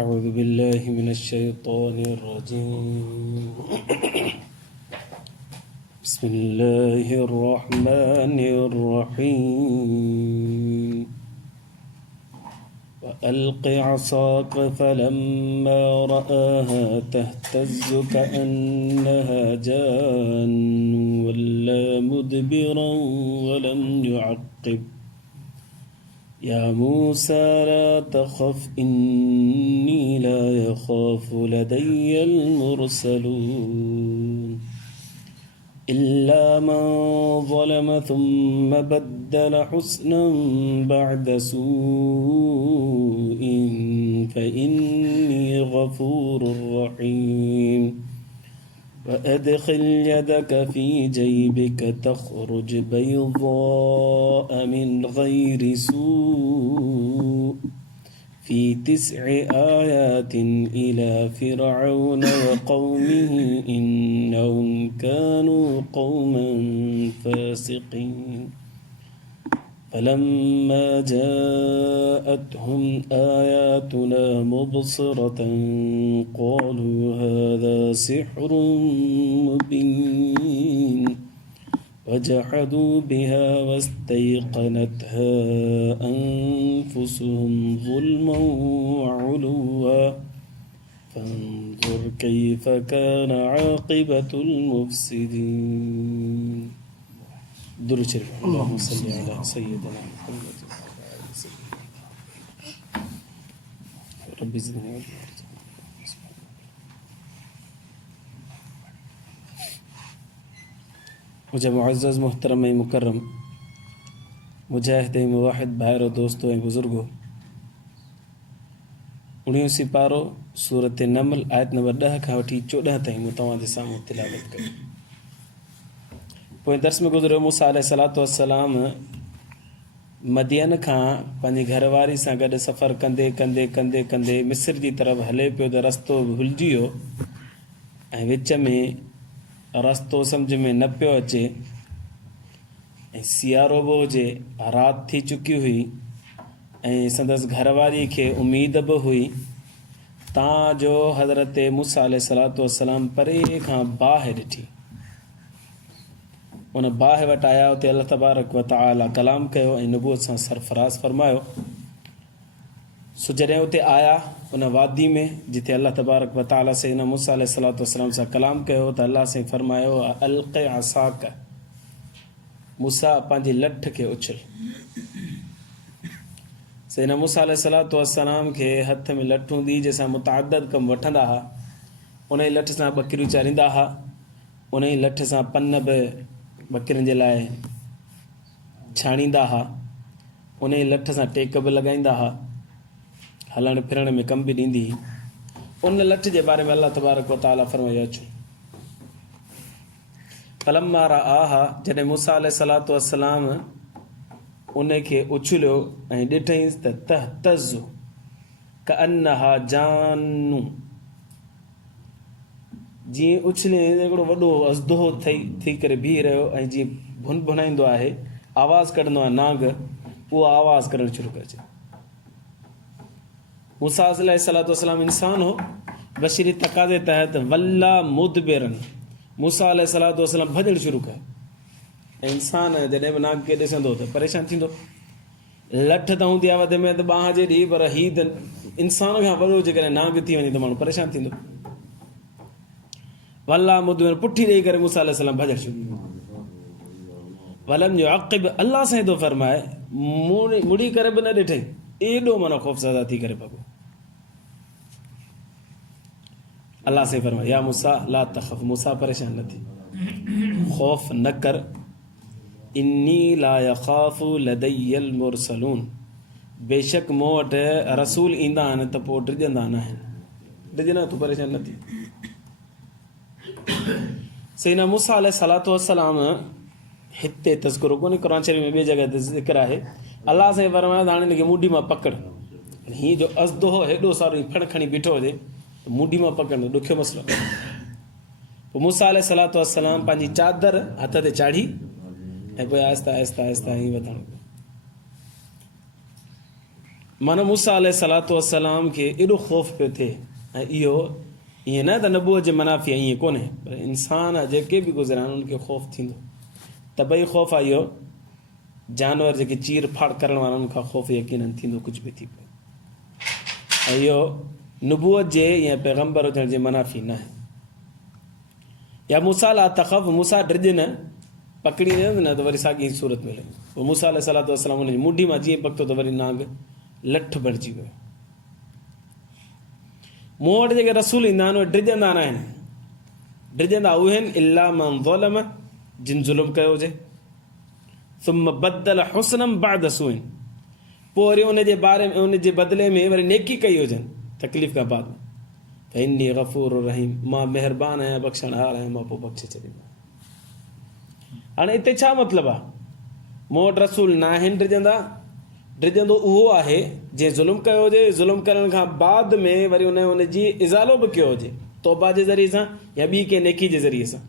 أعوذ بالله من الشيطان الرجيم بسم الله الرحمن الرحيم وألق عصاك فلما رآها تهتز كأنها جان ولا مدبرا ولم يعقب يا موسى لا تخف إني لا يخاف لدي المرسلون إلا من ظلم ثم بدل حسنا بعد سوء فإني غفور رحيم وأدخل يدك في جيبك تخرج بيضاء من غير سوء في 9 آيات إلى فرعون وقومه إنهم كانوا قوما فاسقين فلما جاءتهم آياتنا مبصرة قالوا هذا سحر مبين وجحدوا بها واستيقنتها أنفسهم ظلما وعلوا فانظر كيف كان عاقبة المفسدين. درود شريف. اللهم صل على سيدنا محمد رب زدنا علما. मुझे मुअज़्ज़ज़ मोहतरम मुकर्रम मुजाहिद मुवाहिद भाइरो दोस्तों ऐं बुज़ुर्गो 19 सिपारो सूरत नमल आयत नंबर 10 खां वठी 14 ताईं मूं तव्हांजे साम्हूं तिलावत कई। पोइ दर्स में गुज़रियो मूसा अलैहिस्सलातु वस्सलाम मदियन खां पंहिंजी घरवारी सां गॾु सफ़र कंदे कंदे कंदे कंदे मिस्र जी तरफ़ हले पियो त रस्तो भुलिजी वियो ऐं विच में रस्तो सम्झ में न पियो अचे ऐं सियारो बि हुजे, राति थी चुकी हुई ऐं संदसि घरवारी खे उमेद बि हुई जो हज़रत मूसा अलैहिस्सलातु वस्सलाम परे खां बाहि ॾिठी। उन बाहि वटि आया, उते अल्लाह तबारक व तआला कलाम कयो ऐं नबूअत सां सरफराज़ फरमायो। सो जॾहिं उते आया उन वादी में जिते अल्लाह तबारक व तआला सैयदना मूसा अलैहिस्सलातु वस्सलाम सां कलाम कयो त अल्लाह साईं फरमायो अलक़ असाक, मूसा पंहिंजी लठ खे उछल। सैयदना मूसा अलैहिस्सलातु वस्सलाम खे हथ में लठ हूंदी जंहिंसां मुतअद्दिद कम वठंदा हुआ। उन ई लठ सां ॿकिरियूं चाढ़ींदा हुआ, उन ई लठ सां पन बि ॿकिरियुनि जे लाइ छाणींदा हुआ, उन ई लठ सां टेक बि लॻाईंदा हुआ, हलण फिरण में कम भी ॾींदी। उन लठ जे बारे में अल्लाह तबारक व तआला फरमायो अचो फलम्मा रआहा, जॾहिं मूसा अलैहिस्सलातु वस्सलाम उन खे उछलियो ऐं ॾिठईंसि त तहतज़ कअन्नहा जानु, जीअं उछले हिकिड़ो वॾो अज़दहो थी करे बीह रहियो ऐं जीअं भुन भुनाईंदो आहे, आवाज़ कढंदो आहे नांग, उहो आवाज़ करणु शुरू करे छॾियो। मूसा अलैहिस्सलातु वस्सलाम इंसान हो, बशरी तक़ाज़े तहत वल्ला मुदबिरन, मूसा अलैहिस्सलातु वस्सलाम भॼणु शुरू कयो। ऐं इंसान जॾहिं बि नाग खे ॾिसंदो त परेशान थींदो। लठ त हूंदी आहे वध में त बांह जेॾी, पर हीउ त इंसान खां वॾो जेकॾहिं नाग थी वञे त माण्हू परेशान थींदो। वल्ला मुदबिरन, पुठी ॾेई करे मूसा अलैहिस्सलाम भॼणु शुरू कयो। वलम युअक़िब, अल्लाह साईं थो फरमाए मुड़ी करे बि न ॾिठई, एॾो माना ख़ौफ़ज़दा थी करे भॻो। अल्लाह से फरमाया या मूसा ला तखफ, मूसा परेशान न थी, खौफ न कर, इन्नी ला यखाफु लदय्यल मुरसलून, बेशक मूं वटि रसूल ईंदा आहिनि त पोइ डिॼंदा न आहिनि। डिॼंदा, तूं परेशान न थी। सैयदना मूसा अलैहिस्सलातु वस्सलाम हिते तज़किरो कोन्हे, क़ुरान शरीफ़ में ॿिए जॻह ते ज़िक्र आहे। अल्लाह साईं फरमायो त हाणे हिनखे मूडी मां पकड़। हीअं जो अज़दहो हेॾो सारो फण खणी बीठो हुजे, मूडी मां पकड़णु ॾुखियो मसइलो। पोइ मूसा अलैहिस्सलातु वस्सलाम पंहिंजी चादर हथ ते चाढ़ी ऐं पोइ आहिस्ता आहिस्ता आहिस्ता हीअं वधणु। माना मूसा अलैहिस्सलातु वस्सलाम खे एॾो ख़ौफ़ पियो थिए, ऐं इहो ईअं न त नबूअत जे मनाफ़ी ईअं कोन्हे, पर इंसान जेके बि गुज़रिया आहिनि उनखे ख़ौफ़ थींदो। तबई ख़ौफ़ आहे इहो जानवर जेके चीर फाड़ करण वारा उन्हनि खां ख़ौफ़ यकीनन थींदो, कुझु बि थी पियो। ऐं इहो नबूअत जे या पैगम्बर हुजण जे मनाफ़ी न आहे। या मूसा ला तख़फ़, मूसा डिॼ न, पकड़ी न त वरी साॻी सूरत मिले। पोइ मूसा अलैहिस्सलातु वस्सलाम हुनजी मुंडी मां जीअं पकितो त वरी नांग लठ बणिजी वियो। मूं वटि जेके रसूल ईंदा आहिनि उहे डिॼंदा न आहिनि। डिॼंदा उहे आहिनि इल्ला मन ज़लम, जिन ज़ुल्म कयो हुजे, सुम बदल हुस्नम बाद सुइन, पोइ वरी उनजे बारे में उनजे बदिले में वरी नेकी कई हुजनि तकलीफ़ खां बाद। इन्नी गफ़ूर रहीम, मां महिरबान आहियां, बख़्शणहार आहियां, मां पोइ बख़्शे छॾींदो। हाणे हिते छा मतिलबु आहे? मूं वटि रसूल न आहिनि डिॼंदा, डिॼंदो उहो आहे जंहिं ज़ुल्म कयो हुजे, ज़ुल्म करण खां बाद में वरी उनजी इज़ालो बि कयो हुजे तौबा जे ज़रिए सां या ॿी कंहिं नेकी जे ज़रिए सां,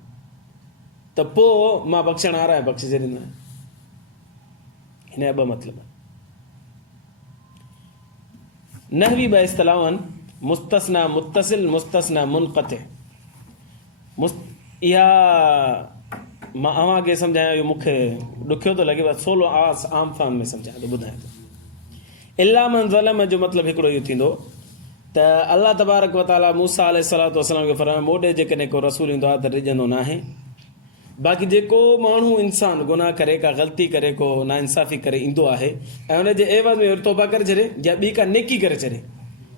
त पोइ मां बख़्शणहार आहियां, बख़्शे छॾींदो आहियां। हिन जा ॿ मतिलब नहवी ॿ इस्तिलाह आहिनि, मुस्तस्ना मुत्तसिल, मुस्तस्ना मुनक़ति। इहा मां अव्हांखे सम्झायां, इहो मूंखे ॾुखियो थो लॻे, बसि सोलो आम फाम में सम्झायां थो, ॿुधायां थो। इल्ला मन ज़लम जो मतिलबु हिकिड़ो इहो थींदो त अल्लाह तबारक व तआला मूसा अलैहिस्सलातु वस्सलाम खे फरमायो, मोॾे जेकॾहिं को रसूल ईंदो आहे त डिॼंदो न आहे। बाक़ी जेको माण्हू इंसान गुनाह करे, का ग़लती करे, को नाइंसाफ़ी करे ईंदो आहे ऐं उनजे एवज़ में तौबा करे छॾे या ॿी का नेकी करे छॾे,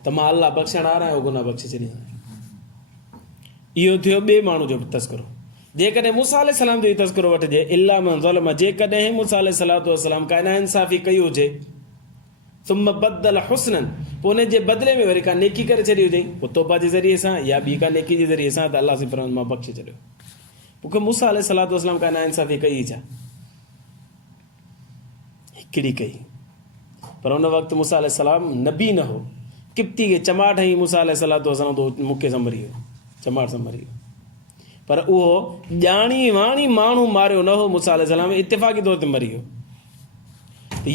त मां अल्लाह बख़्शणहार आहियां, गुनाह बख़्शे छॾींदो आहियां। इहो थियो ॿिए माण्हू जो तज़किरो। जेकॾहिं मूसा अलैहिस्सलाम जो तज़किरो वठिजे, इल्ला मन ज़लम, जेकॾहिं मूसा अलैहिस्सलातु वस्सलाम का नाइंसाफ़ी कई हुजे, सुम बदल हुस्नन, पोइ उनजे बदिले में वरी का नेकी करे छॾी हुजे, पोइ तौबा जे ज़रिए सां या ॿी का नेकी जे ज़रिए सां, त अल्लाह से फरमायो मां बख़्शे छॾियो। मूंखे मूसा अलैहिस्सलातु वस्सलाम का नाइंसाफ़ी कई छा? हिकिड़ी कई, पर उन वक़्तु मूसा अलैहिस्सलाम नबी न हो। किप्ती खे चमाट हई मूसा अलैहिस्सलातु वस्सलाम तो मुके संभरी वियो, चमाट संभरी वियो, पर उहो ॼाणी वाणी माण्हू मारियो न हो। मूसा अलैहिस्सलाम इत्तिफ़ाक़ी तौर ते मरी वियो,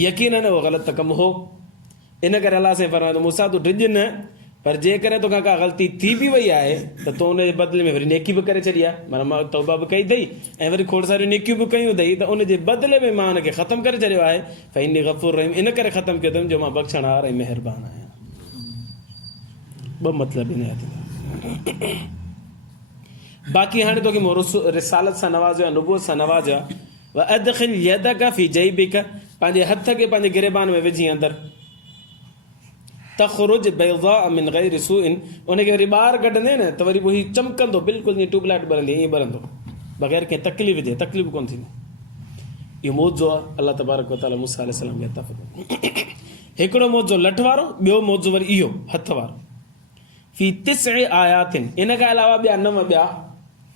यकीनन उहो ग़लति कमु हो। इन करे अल्लाह से फरमायो मूसा तूं डिॼ न, पर जेकॾहिं तोखां का ग़लती थी बि वई आहे त तूं उनजे बदिले में वरी नेकी बि करे छॾी आहे, माना मां तौबा बि कई अथई ऐं वरी खोड़ सारियूं नेकियूं बि कयूं अथई, त उनजे बदिले में मां हुनखे ख़तमु करे छॾियो आहे। फइन्नी गफ़ूर रहीम, इन करे ख़तमु कयो अथमि जो मां बख़्शणहार ऐं महिरबान आहियां। ॿ मतिलब इन जा थींदा। बाक़ी हाणे तोखे रिसालत सां नवाज़ियो आहे, नबूअत सां नवाज़ियो आहे। व अदखिल यदक फी जैबिक, पंहिंजे हथ खे पंहिंजे गिरेबान में विझी अंदरि, तख़रुज बैज़ा मिन गैरि सूइन, उनखे वरी ॿाहिरि कढंदे न त वरी उहो चमकंदो, बिल्कुलु जीअं ट्यूबलाइट ॿरंदी ईअं ॿरंदो, बग़ैर कंहिं तकलीफ़ जे, तकलीफ़ कोन थींदी। इहो मौज़ो आहे अल्लाह तबारक व तआला मूसा अलैहिस्सलाम खे अता फ़रमायो। हिकिड़ो मौज़ो लठ वारो, ॿियो मौज़ो वरी इहो हथ वारो। फी तिस्अ आयातिन, इन खां अलावा ॿिया 9 ॿिया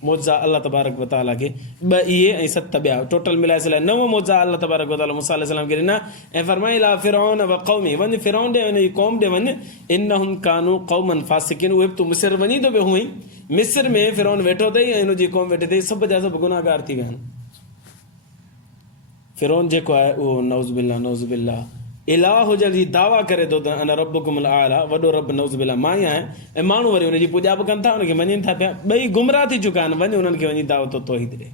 मौज़ा अल्लाह तबारक व तआला खे, 2 इहे ऐं 7 ॿिया, टोटल मिलाए सलाह 9 मौज़ा अल्लाह तबारक व तआला मूसा अलैहिस्सलाम खे ॾिना। ऐं फरमाई ला फिरऔन व क़ौमी, वञ फिरऔन ॾे हुनजी क़ौम ॾे वञ, इन्नहुम कानू क़ौमन फासिकिन, उहे बि तूं मिस्र वञी थो पियो हुअईं, मिस्र में फिरऔन वेठो अथई ऐं हुनजी क़ौम वेठी अथई, सभु जा सभु गुनाहगार थी विया आहिनि। फिरऔन जेको आहे उहो नऊज़ बिल्लाह इलाह हुजण जी दावा करे थो त अना रब्बुकुमुल आला, वॾो रब नऊज़ बिल्लाह मां ई आहियां, ऐं माण्हू वरी हुनजी पूॼा बि कनि था, हुनखे मञनि था पिया, ॿई गुमराह थी चुका आहिनि। वञ हुननि खे वञी दावत तौहीद ॾे।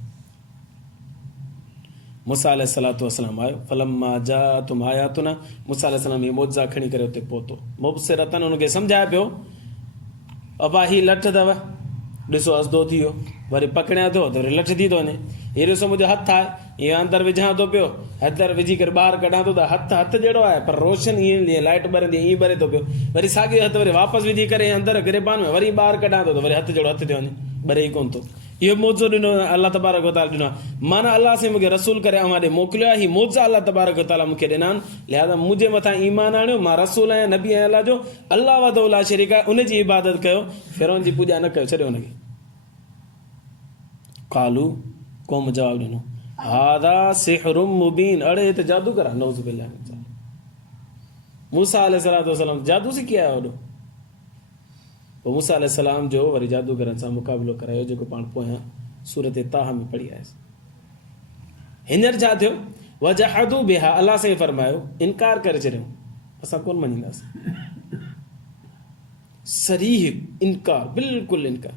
मूसा अलैहिस्सलातु वस्सलाम आयो, फलम्मा जाअतुम आयातुना, मूसा अलैहिस्सलाम इहे मौज़ा खणी करे हुते पहुतो, मुबसिरतन, हुनखे सम्झाए पियो, अबा ही लठ अथव, ॾिसो हसदो थी वियो, वरी पकड़िया थो त वरी लठ थी थो वञे, हीअ ॾिसो मुंहिंजो हथु आहे, हीअं अंदरि विझां थो पियो, अंदरि विझी करे ॿाहिरि कढां थो त हथु जहिड़ो आहे, पर रोशन ईअं लाइट ॿरंदी ईअं ॿरे थो पियो, वरी साॻियो हथु वरी वापसि विझी करे अंदरि गिरेबान में वरी ॿाहिरि कढां थो त वरी हथु जहिड़ो हथु थो वञे, ॿरे ई कोन थो। इहो मौज़ो ॾिनो अल्लाह तबारक व तआला ॾिनो आहे, माना अल्लाह से मूंखे रसूल करे अव्हां ॾे मोकिलियो आहे। हीअ मौज़ा अल्लाह तबारक व तआला मूंखे ॾिना आहिनि, लिहाज़ा मुंहिंजे मथां ईमान आणियो, मां रसूल आहियां, नबी आहियां अल्लाह जो, अल्लाह वहदहु ला शरीक आहे, उनजी इबादत कयो, फिरौन जी पूॼा न कयो, छॾियो हुनखे। कालू, क़ौम जवाब ॾिनो, हादा सिहरुम मुबीन, अड़े त जादूगर आहे, नऊज़ बिल्लाह। मूसा अलैहिस्सलातु वस्सलाम जादू सिखी आया वॾो, पोइ मूसा अलैहिस्सलाम जो वरी जादूगरनि सां मुक़ाबिलो करायो, जेको पाण पोयां सूरत ताह में पढ़ी आयासीं। हींअर छा थियो, वजहदू बिहा, अल्लाह साईं फरमायो इनकार करे छॾियो, असां कोन मञींदासीं। सरीह इनकार, बिल्कुलु इनकार।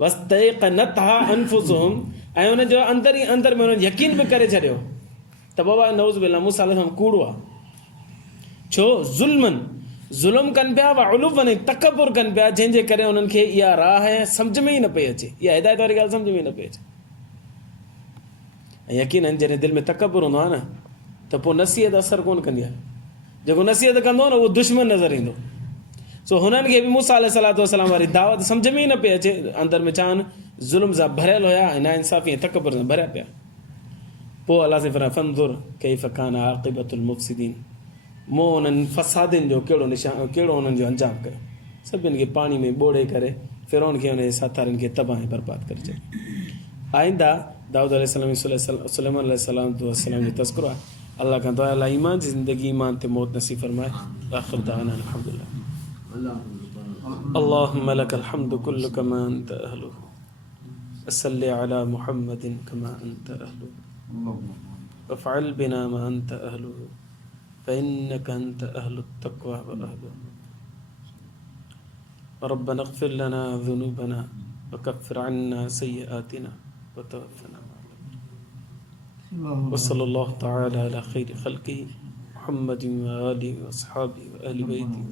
वस्तैक़नतहा अनफुसुहुम, ऐं उनजो अंदर ई अंदर में उन्हनि यकीन बि करे छॾियो त बाबा नऊज़ बिल्लाह मूंसां अलैहि कूड़ो आहे। छो? ज़ुल्म कनि पिया, व उलुवन, तकबुर कनि पिया, जंहिंजे करे उन्हनि खे इहा राह सम्झ में ई न पई अचे, इहा हिदायत वारी ॻाल्हि सम्झ में ई न पई अचे। ऐं यकीननि जॾहिं दिलि में तकबुर हूंदो आहे न त पोइ नसीहत असरु कोन कंदी आहे। जेको नसीहत कंदो न उहो दुश्मन नज़र ईंदो। सो हुननि खे बि मूसा अलैहिस्सलातु वस्सलाम वारी दावत सम्झ में ई न पई अचे। अंदर में चवनि ज़ुल्म सां भरियल हुया ऐं नाइंसाफ़ी ऐं तकबुर सां भरिया पिया। पोइ अलाह से फरमायो फंज़ुर कैफ़ कान आक़िबतुल मुफ़्सिदीन, मूं उन्हनि फ़सादिन जो कहिड़ो उन्हनि जो अंजाम कयो। सभिनि खे पाणी में ॿोड़े करे फ़िरौन खे उनजे साथारनि खे तबाह ऐं बर्बाद करे छॾियो। आइंदा दाऊद सुलेमान अलैहिस्सलाम जो तज़किरो आहे। अल्लाह खां दुआ अल्लाह ईमान जी ज़िंदगी, ईमान ते मौत नसीब फरमाए। आख़िर दावाना अल्हम्दुलिल्लाह। अल्लाहुम्मा लकल हम्दु कुल्लु कमा अंत अहलुहु, वसल्लि अला मुहम्मदिन कमा अंत अहलुहु, वफ़अल बिना मा अंत अहलुहु, फ़इन्नका अंत अहलुत तक़वा व अहलुहु। रब्बना इग़फ़िर लना ज़ुनूबना वकफ़िर अन्ना सय्यिआतिना वतवफ़्फ़ना मअल अबरार। वसल्लल्लाहु तआला अला खैरि ख़ल्क़िही मुहम्मदिन व आलिहि व अस्हाबिही व अहलि बैतिही।